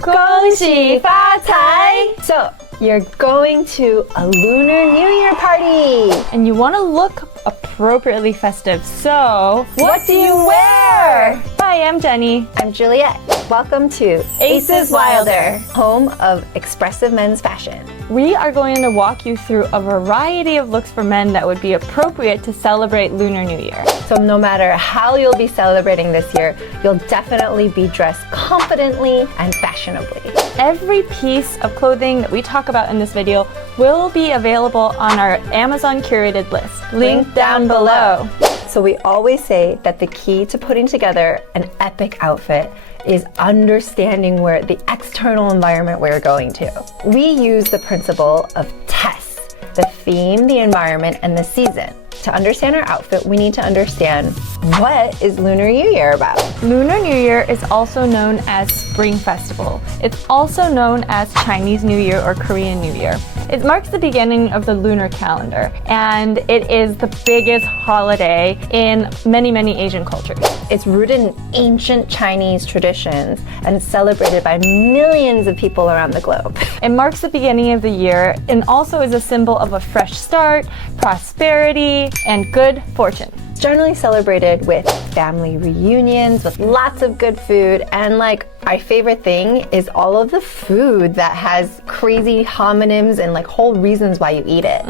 恭喜发财! So, you're going to a Lunar New Year party! And you want to look appropriately festive, so What do you wear? Hi, I'm Jenny. I'm Juliet. Welcome to Aces Wilder, home of expressive men's fashion. We are going to walk you through a variety of looks for men that would be appropriate to celebrate Lunar New Year. So no matter how you'll be celebrating this year, you'll definitely be dressed confidently and fashionably. Every piece of clothing that we talk about in this video will be available on our Amazon curated list. Link down below. So we always say that the key to putting together an epic outfit is understanding where the external environment we're going to. We use the principle of TESS, the theme, the environment, and the season. To understand our outfit, we need to understand what is Lunar New Year about. Lunar New Year is also known as Spring Festival. It's also known as Chinese New Year or Korean New Year. It marks the beginning of the lunar calendar, and it is the biggest holiday in many, many Asian cultures. It's rooted in ancient Chinese traditions and it's celebrated by millions of people around the globe. It marks the beginning of the year and also is a symbol of a fresh start, prosperity, and good fortune. It's generally celebrated with family reunions, with lots of good food, and like my favorite thing is all of the food that has crazy homonyms and like whole reasons why you eat it.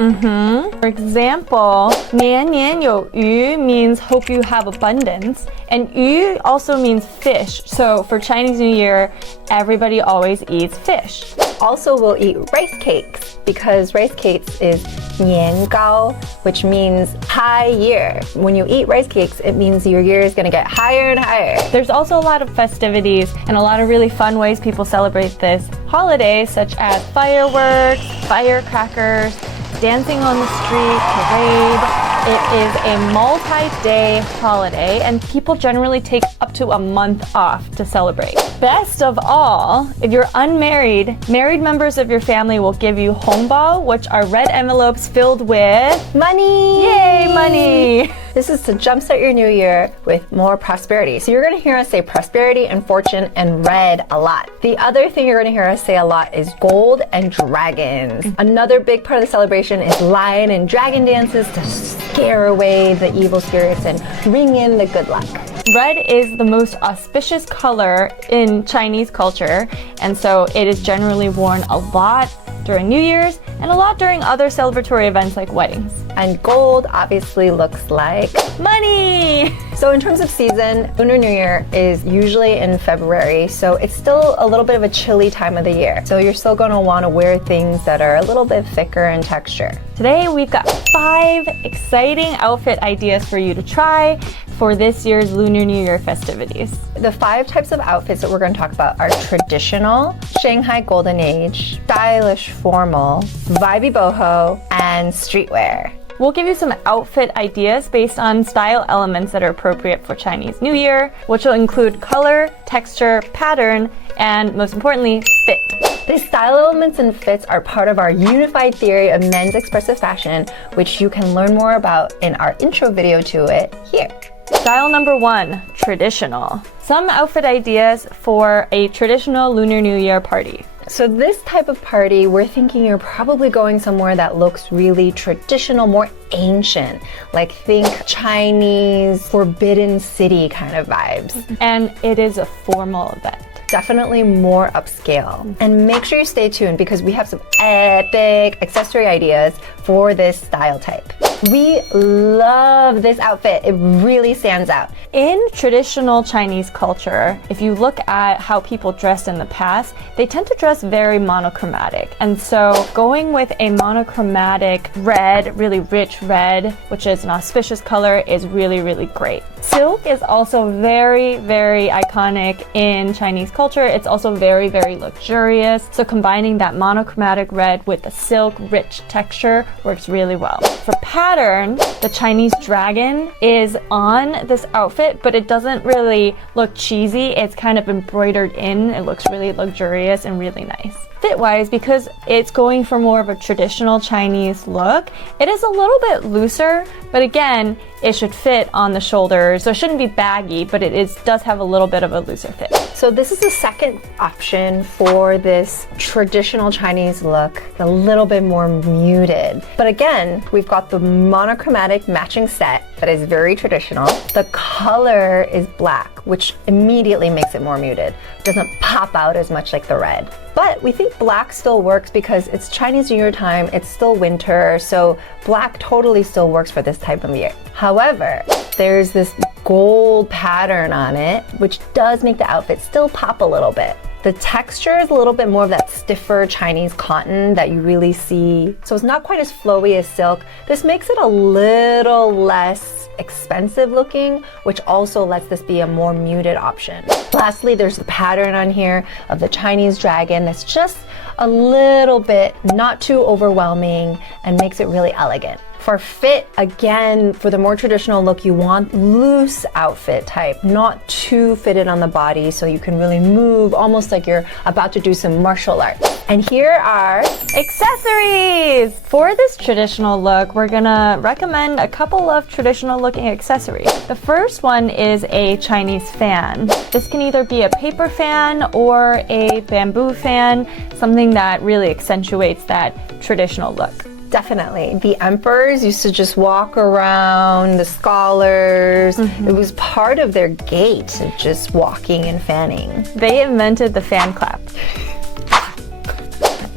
For example, 年年有余 means hope you have abundance, and 鱼 also means fish. So for Chinese New Year, everybody always eats fish. Also, we'll eat rice cakes because rice cakes is 年糕, which means high year. When you eat rice cakes, it means your year is gonna get higher and higher. There's also a lot of festivities and a lot of really fun ways people celebrate this holiday, such as fireworks, firecrackers, dancing on the street, parade. It is a multi-day holiday and people generally take up to a month off to celebrate. Best of all, if you're unmarried, married members of your family will give you hongbao, which are red envelopes filled with money! Yay, money! This is to jumpstart your new year with more prosperity. So you're gonna hear us say prosperity and fortune and red a lot. The other thing you're gonna hear us say a lot is gold and dragons. Another big part of the celebration is lion and dragon dances to scare away the evil spirits and bring in the good luck. Red is the most auspicious color in Chinese culture, and so it is generally worn a lot during New Year's and a lot during other celebratory events like weddings. And gold obviously looks like money! So in terms of season, Lunar New Year is usually in February, so it's still a little bit of a chilly time of the year. So you're still gonna wanna wear things that are a little bit thicker in texture. Today we've got 5 exciting outfit ideas for you to try for this year's Lunar New Year festivities. The 5 types of outfits that we're going to talk about are traditional, Shanghai Golden Age, stylish formal, Vibey Boho, and streetwear. We'll give you some outfit ideas based on style elements that are appropriate for Chinese New Year, which will include color, texture, pattern, and most importantly, fit. These style elements and fits are part of our unified theory of men's expressive fashion, which you can learn more about in our intro video to it here. Style number 1, traditional. Some outfit ideas for a traditional Lunar New Year party. So this type of party, we're thinking you're probably going somewhere that looks really traditional, more ancient. Like think Chinese, Forbidden City kind of vibes. And it is a formal event. Definitely more upscale. And make sure you stay tuned because we have some epic accessory ideas for this style type. We love this outfit. It really stands out. In traditional Chinese culture, if you look at how people dressed in the past, they tend to dress very monochromatic. And so going with a monochromatic red, really rich red, which is an auspicious color, is really, really great. Silk is also very, very iconic in Chinese culture. It's also very, very luxurious. So combining that monochromatic red with the silk rich texture works really well. For pattern, the Chinese dragon is on this outfit, but it doesn't really look cheesy. It's kind of embroidered in. It looks really luxurious and really nice. Fit-wise, because it's going for more of a traditional Chinese look, it is a little bit looser, but again, it should fit on the shoulders. So it shouldn't be baggy, but does have a little bit of a looser fit. So this is the second option for this traditional Chinese look, a little bit more muted. But again, we've got the monochromatic matching set that is very traditional. The color is black, which immediately makes it more muted. It doesn't pop out as much like the red. But we think black still works because it's Chinese New Year time, it's still winter, so black totally still works for this type of year. However, there's this gold pattern on it, which does make the outfit still pop a little bit. The texture is a little bit more of that stiffer Chinese cotton that you really see. So it's not quite as flowy as silk. This makes it a little less expensive looking, which also lets this be a more muted option. Lastly, there's the pattern on here of the Chinese dragon that's just a little bit not too overwhelming and makes it really elegant. For fit, again, for the more traditional look, you want loose outfit type, not too fitted on the body so you can really move almost like you're about to do some martial arts. And here are accessories! For this traditional look, we're gonna recommend a couple of traditional looking accessories. The first one is a Chinese fan. This can either be a paper fan or a bamboo fan, something that really accentuates that traditional look. Definitely. The emperors used to just walk around, the scholars. It was part of their gait, just walking and fanning. They invented the fan clap.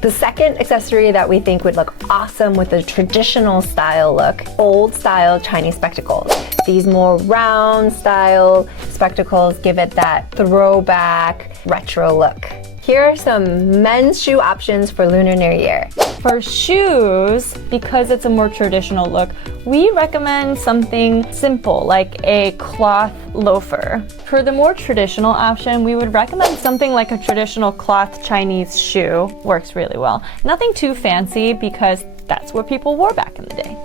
The second accessory that we think would look awesome with a traditional style look, old style Chinese spectacles. These more round style spectacles give it that throwback retro look. Here are some men's shoe options for Lunar New Year. For shoes, because it's a more traditional look, we recommend something simple like a cloth loafer. For the more traditional option, we would recommend something like a traditional cloth Chinese shoe. Works really well. Nothing too fancy because that's what people wore back in the day.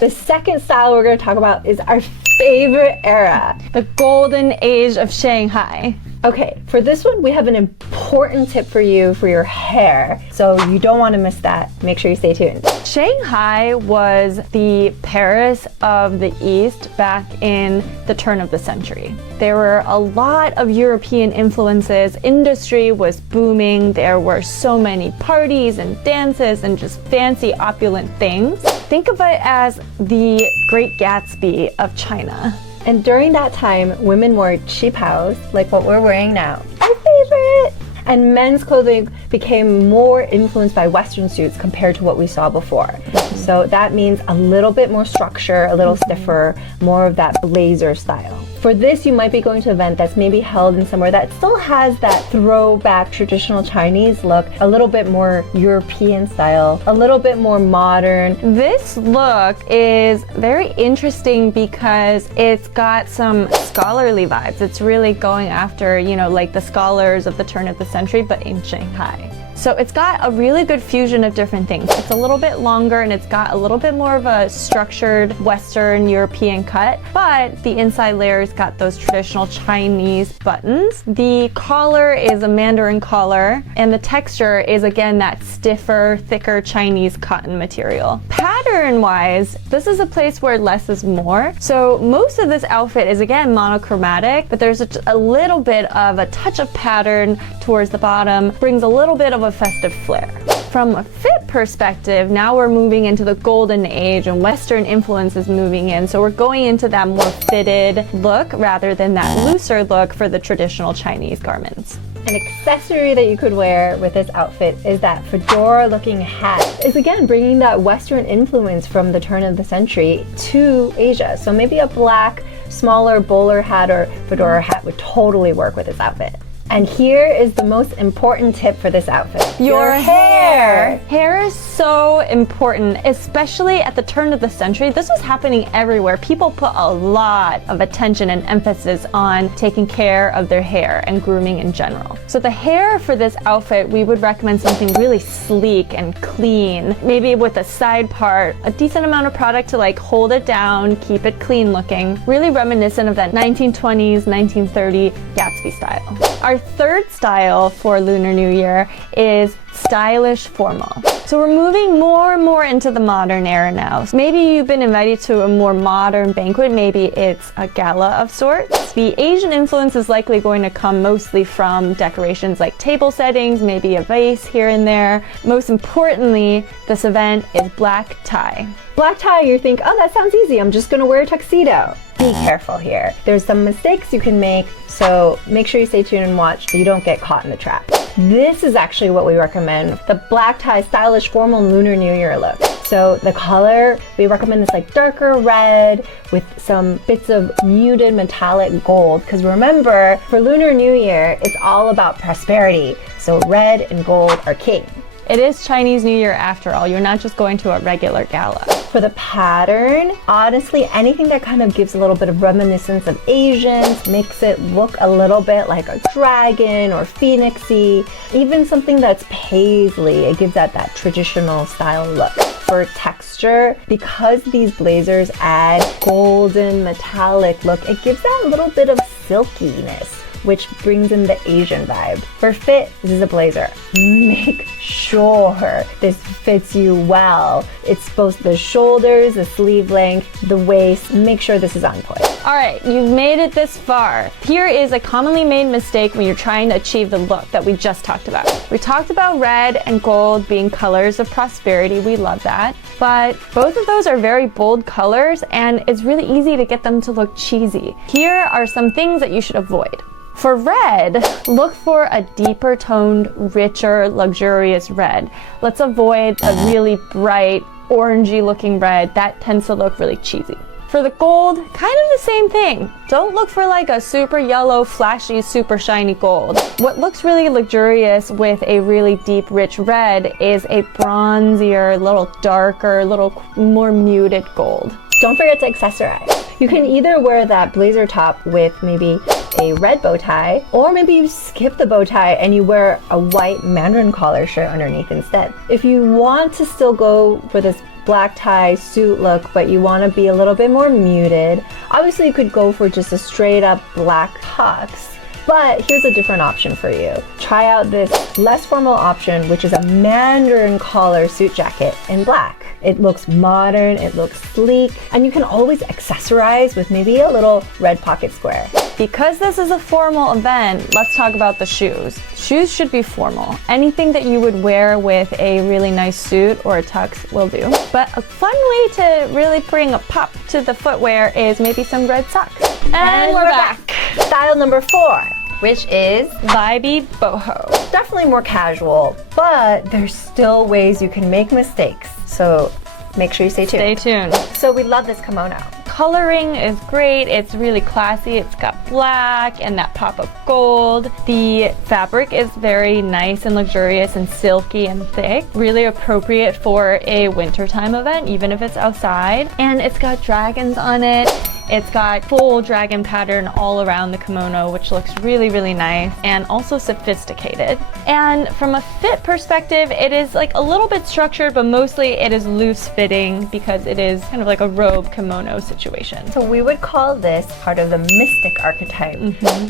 The second style we're going to talk about is our favorite era, the golden age of Shanghai. Okay, for this one, we have an important tip for you for your hair. So you don't want to miss that. Make sure you stay tuned. Shanghai was the Paris of the East back in the turn of the century. There were a lot of European influences. Industry was booming. There were so many parties and dances and just fancy, opulent things. Think of it as the Great Gatsby of China. And during that time, women wore cheapaos, like what we're wearing now. Our favorite! And men's clothing became more influenced by Western suits compared to what we saw before. So that means a little bit more structure, a little stiffer, more of that blazer style. For this, you might be going to an event that's maybe held in somewhere that still has that throwback traditional Chinese look, a little bit more European style, a little bit more modern. This look is very interesting because it's got some scholarly vibes. It's really going after, like the scholars of the turn of the century, but in Shanghai. So it's got a really good fusion of different things. It's a little bit longer and it's got a little bit more of a structured Western European cut, but the inside layer's got those traditional Chinese buttons. The collar is a Mandarin collar and the texture is again that stiffer, thicker Chinese cotton material. Pattern-wise, this is a place where less is more. So most of this outfit is again monochromatic, but there's a little bit of a touch of pattern towards the bottom, brings a little bit of a festive flair. From a fit perspective, now we're moving into the golden age and Western influence is moving in. So we're going into that more fitted look rather than that looser look for the traditional Chinese garments. An accessory that you could wear with this outfit is that fedora looking hat. It's again bringing that Western influence from the turn of the century to Asia. So maybe a black, smaller bowler hat or fedora hat would totally work with this outfit. And here is the most important tip for this outfit. Your hair! Hair is so important, especially at the turn of the century. This was happening everywhere. People put a lot of attention and emphasis on taking care of their hair and grooming in general. So the hair for this outfit, we would recommend something really sleek and clean. Maybe with a side part, a decent amount of product to hold it down, keep it clean looking. Really reminiscent of that 1920s, 1930 Gatsby style. Our Our third style for Lunar New Year is stylish formal. So we're moving more and more into the modern era now. So maybe you've been invited to a more modern banquet, maybe it's a gala of sorts. The Asian influence is likely going to come mostly from decorations like table settings, maybe a vase here and there. Most importantly, this event is black tie. Black tie, you think, oh, that sounds easy. I'm just gonna wear a tuxedo. Be careful here. There's some mistakes you can make, so make sure you stay tuned and watch so you don't get caught in the trap. This is actually what we recommend, the black tie stylish formal Lunar New Year look. So the color, we recommend this like darker red with some bits of muted metallic gold, because remember, for Lunar New Year, it's all about prosperity. So red and gold are king. It is Chinese New Year after all. You're not just going to a regular gala. For the pattern, honestly, anything that kind of gives a little bit of reminiscence of Asians, makes it look a little bit like a dragon or phoenixy, even something that's paisley, it gives that traditional style look. For texture, because these blazers add golden metallic look, it gives that little bit of silkiness, which brings in the Asian vibe. For fit, this is a blazer. Make sure this fits you well. It's both the shoulders, the sleeve length, the waist. Make sure this is on point. All right, you've made it this far. Here is a commonly made mistake when you're trying to achieve the look that we just talked about. We talked about red and gold being colors of prosperity. We love that. But both of those are very bold colors, and it's really easy to get them to look cheesy. Here are some things that you should avoid. For red, look for a deeper toned, richer, luxurious red. Let's avoid a really bright, orangey looking red. That tends to look really cheesy. For the gold, kind of the same thing. Don't look for like a super yellow, flashy, super shiny gold. What looks really luxurious with a really deep, rich red is a bronzier, little darker, little more muted gold. Don't forget to accessorize. You can either wear that blazer top with maybe a red bow tie, or maybe you skip the bow tie and you wear a white mandarin collar shirt underneath instead. If you want to still go for this black tie suit look, but you want to be a little bit more muted, obviously you could go for just a straight up black tux. But here's a different option for you. Try out this less formal option, which is a mandarin collar suit jacket in black. It looks modern, it looks sleek, and you can always accessorize with maybe a little red pocket square. Because this is a formal event, let's talk about the shoes. Shoes should be formal. Anything that you would wear with a really nice suit or a tux will do. But a fun way to really bring a pop to the footwear is maybe some red socks. And we're back. Style number 4, which is Vibey Boho. definitely more casual, but there's still ways you can make mistakes. So make sure you stay tuned. Stay tuned. So we love this kimono. Coloring is great. It's really classy. It's got black and that pop of gold. The fabric is very nice and luxurious and silky and thick. Really appropriate for a wintertime event, even if it's outside. And it's got dragons on it. It's got full dragon pattern all around the kimono, which looks really, really nice and also sophisticated. And from a fit perspective, it is like a little bit structured, but mostly it is loose fitting because it is kind of like a robe kimono situation. So we would call this part of the mystic archetype.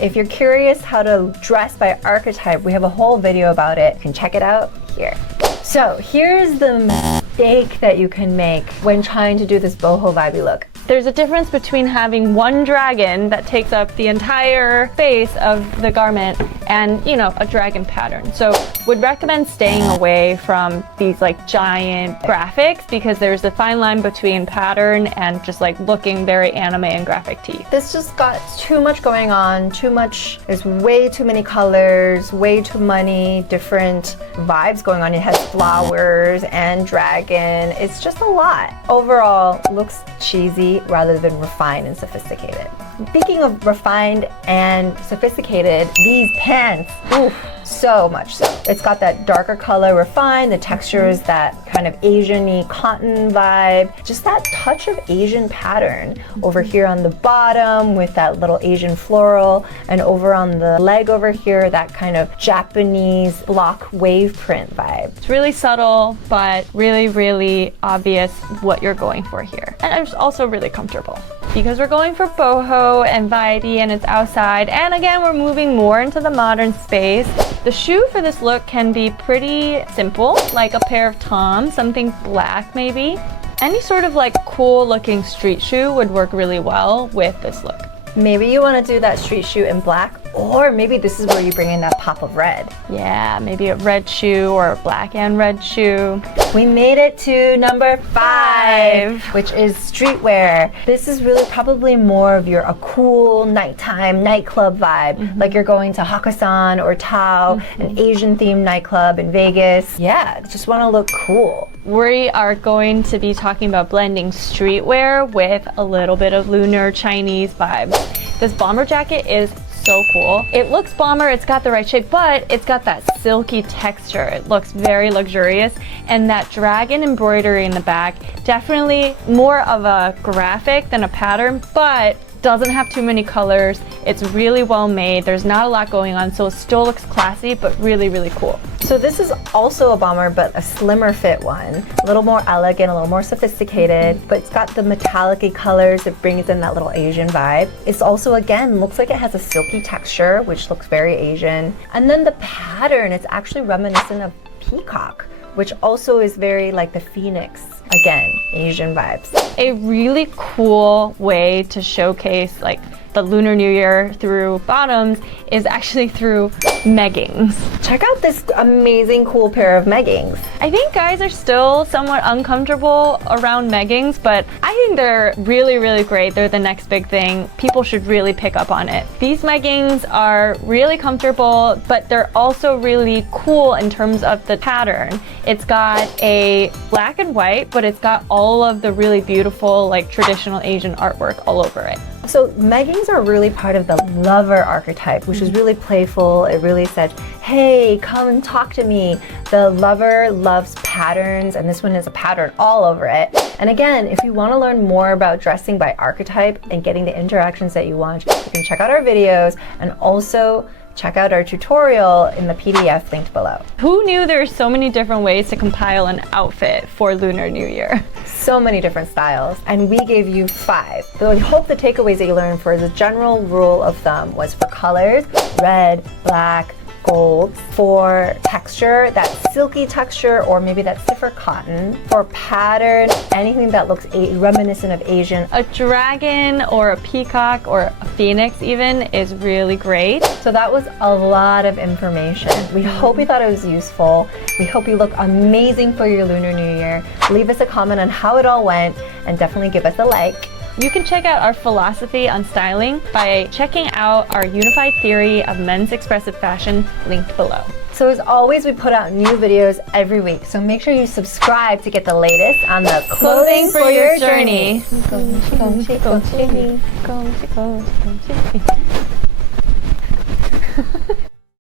If you're curious how to dress by archetype, we have a whole video about it. You can check it out here. So here's the mistake that you can make when trying to do this boho vibey look. There's a difference between having one dragon that takes up the entire face of the garment and, you know, a dragon pattern. So would recommend staying away from these like giant graphics because there's a fine line between pattern and just like looking very anime and graphic tee. This just got too much going on, too much, there's way too many colors, way too many different vibes going on. It has flowers and dragon, it's just a lot. Overall, looks cheesy rather than refined and sophisticated. Speaking of refined and sophisticated, these pants, oof, so much so. It's got that darker color refined, the texture is that kind of Asian-y cotton vibe, just that touch of Asian pattern over here on the bottom with that little Asian floral, and over on the leg over here, that kind of Japanese block wave print vibe. It's really subtle, but really, really obvious what you're going for here. And it's also really comfortable. because we're going for boho and Vibey and it's outside, and again we're moving more into the modern space. The shoe for this look can be pretty simple, like a pair of Toms, something black maybe. Any sort of like cool looking street shoe would work really well with this look. Maybe you want to do that street shoe in black, or maybe this is where you bring in that pop of red. Yeah, maybe a red shoe or a black and red shoe. We made it to number 5, which is streetwear. This is really probably more of a cool nighttime nightclub vibe, like you're going to Hakkasan or Tao, an Asian themed nightclub in Vegas. Yeah, just want to look cool. We are going to be talking about blending streetwear with a little bit of lunar Chinese vibes. This bomber jacket is so cool. It looks bomber, it's got the right shape, but it's got that silky texture. It looks very luxurious, and that dragon embroidery in the back, definitely more of a graphic than a pattern, but doesn't have too many colors. It's really well made. There's not a lot going on, so it still looks classy, but really, really cool. So this is also a bomber, but a slimmer fit one. A little more elegant, a little more sophisticated, but it's got the metallic-y colors. It brings in that little Asian vibe. It's also, again, looks like it has a silky texture, which looks very Asian. And then the pattern, it's actually reminiscent of peacock, which also is very like the phoenix. Again, Asian vibes. A really cool way to showcase like the Lunar New Year through bottoms is actually through meggings. Check out this amazing cool pair of meggings. I think guys are still somewhat uncomfortable around meggings, but I think they're really, really great. They're the next big thing. People should really pick up on it. These meggings are really comfortable, but they're also really cool in terms of the pattern. It's got a black and white, but it's got all of the really beautiful, like traditional Asian artwork all over it. So meggings are really part of the lover archetype, which is really playful. It really says, hey, come and talk to me. The lover loves patterns, and this one has a pattern all over it. And again, if you want to learn more about dressing by archetype and getting the interactions that you want, you can check out our videos and also check out our tutorial in the PDF linked below. Who knew there were so many different ways to compile an outfit for Lunar New Year? So many different styles, and we gave you 5. So I hope the takeaways that you learned for the general rule of thumb was for colors, red, black, gold. For texture, that silky texture or maybe that stiffer cotton. For pattern, anything that looks reminiscent of Asian. A dragon or a peacock or a phoenix even is really great. So that was a lot of information. We hope you thought it was useful. We hope you look amazing for your Lunar New Year. Leave us a comment on how it all went and definitely give us a like. You can check out our philosophy on styling by checking out our unified theory of men's expressive fashion linked below. So as always, we put out new videos every week, so make sure you subscribe to get the latest on the clothing for your journey.